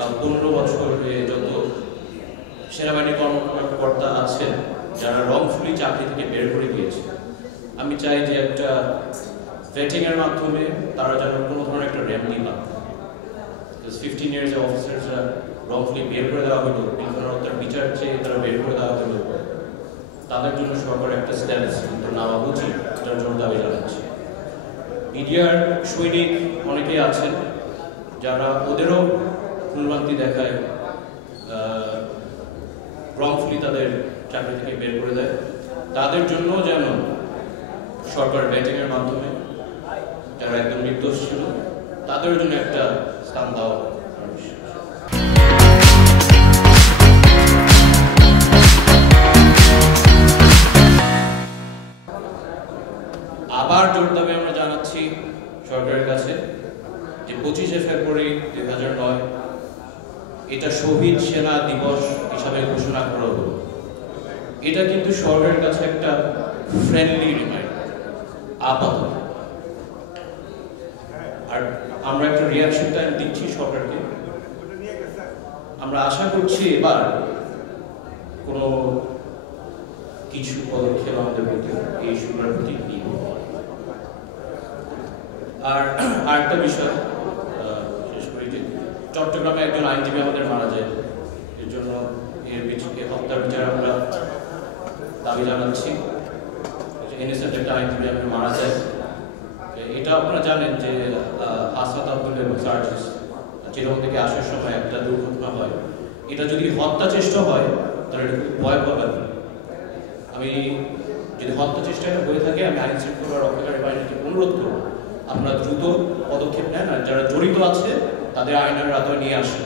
15 বছরে যত সেনাবাহিনী কর্মকর্তা আছে যারা রংফুলি চাকরি থেকে বের করে দিয়েছে, আমি চাই যে একটা ভেটিং এর মাধ্যমে তারা যেন কোনো ধরনের একটা রেমনি পায়। 15 ইয়ার্স অফিসাররা রংফুলি বের করে দেওয়া হলো, পিলখানার বিচার চেয়ে তারা বের করে দেওয়া হলো, তাদের জন্য সরকার একটা স্ট্যান্স নেওয়া উচিত, যার জন্য দাবি জানাচ্ছি। মিডিয়ার সৈনিক অনেকেই আছেন যারা ওদেরও ভুলভ্রান্তি দেখায়, রংফুলি তাদের চাকরি থেকে বের করে দেয়, তাদের জন্য যেন সরকার ব্যাটিং এর মাধ্যমে যারা একদম নির্দোষ ছিল তাদের জন্য একটা স্থান দেওয়া। আবার জোর দাবি আমরা জানাচ্ছি সরকারের কাছে যে 25শে ফেব্রুয়ারি 2009 এটা শহীদ সেনা দিবস হিসাবে ঘোষণা করা হলো। এটা কিন্তু সরকারের কাছে একটা ফ্রেন্ডলি রিমাইন্ডার আপাতত, আর আমরা একটা রিয়াকশন টাইম দিচ্ছি সরকারকে। আমরা আশা করছি এবার কোনো কিছু পদক্ষেপ আমাদের প্রতি এই সুরার প্রতি নিব। আর আরেকটা বিষয় শেষ করি যে চট্টগ্রামে একজন আইনজীবী আমাদের মারা যায়, এর জন্য এর হত্যার বিচার আমরা দাবি জানাচ্ছি। এনএসএফ একটা আইনজীবী আমাদের মারা যায়, এটা আপনারা জানেন যে হাসনাত আব্দুল এবং সার্জিস চিরং থেকে আসার সময় একটা দুর্ঘটনা হয়। এটা যদি হত্যা চেষ্টা হয় তাহলে এটা খুব ভয়াবহ ব্যাপার। আমি যদি হত্যা চেষ্টাটা হয়ে থাকে, আমি আইন শৃঙ্খলা রক্ষাকারী বাহিনীকে অনুরোধ করব আপনারা দ্রুত পদক্ষেপ নেন আর যারা জড়িত আছে তাদের আইনের আওতায় নিয়ে আসেন।